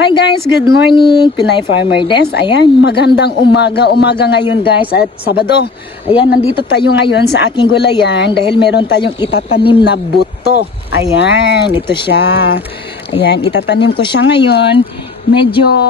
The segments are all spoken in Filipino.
Hi guys, good morning. Pinay Farmer Des. Ayan, magandang umaga ngayon guys at Sabado. Ayan, nandito tayo ngayon sa aking gulayan dahil meron tayong itatanim na buto. Ayan, ito siya. Ayan, itatanim ko siya ngayon. Medyo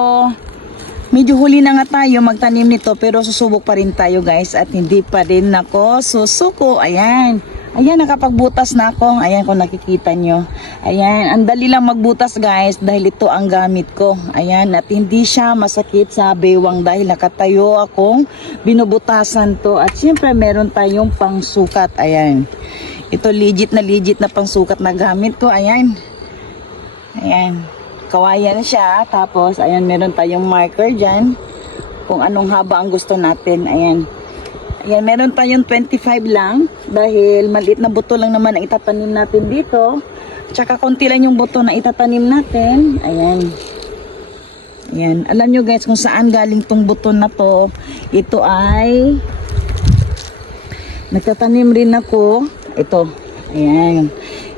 huli na nga tayo magtanim nito pero susubok pa rin tayo guys at hindi pa rin ako susuko. Ayan. Ayan, nakapagbutas na ako. Ayan, kung nakikita nyo. Ayan, ang dali lang magbutas guys dahil ito ang gamit ko. Ayan, at hindi siya masakit sa bewang dahil nakatayo akong binubutasan to. At syempre, meron tayong pangsukat. Ayan, ito legit na pangsukat na gamit ko. Ayan. Ayan, kawayan siya. Tapos, ayan, meron tayong marker dyan. Kung anong haba ang gusto natin. Ayan. Ayan, meron tayong 25 lang dahil maliit na buto lang naman ang itatanim natin dito. Tsaka konti lang yung buto na itatanim natin. Ayan. Ayan. Alam nyo guys kung saan galing tong buto na to. Ito ay nagtatanim rin ako. Ito. Ayan.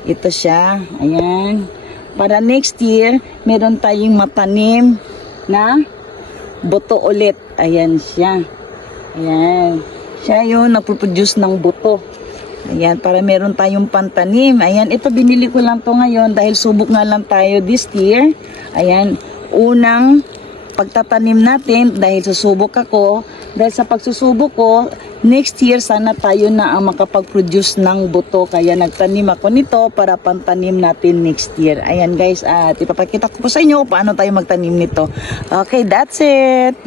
Ito siya. Ayan. Para next year, meron tayong matanim na buto ulit. Ayan siya. Ayan. Siya yung nagpo-produce ng buto. Ayan, para meron tayong pantanim. Ayan, ito binili ko lang to ngayon dahil subok nga lang tayo this year. Ayan, unang pagtatanim natin dahil susubok ako. Dahil sa pagsusubok ko, next year sana tayo na ang makapag-produce ng buto. Kaya nagtanim ako nito para pantanim natin next year. Ayan guys, at ipapakita ko po sa inyo paano tayo magtanim nito. Okay, that's it.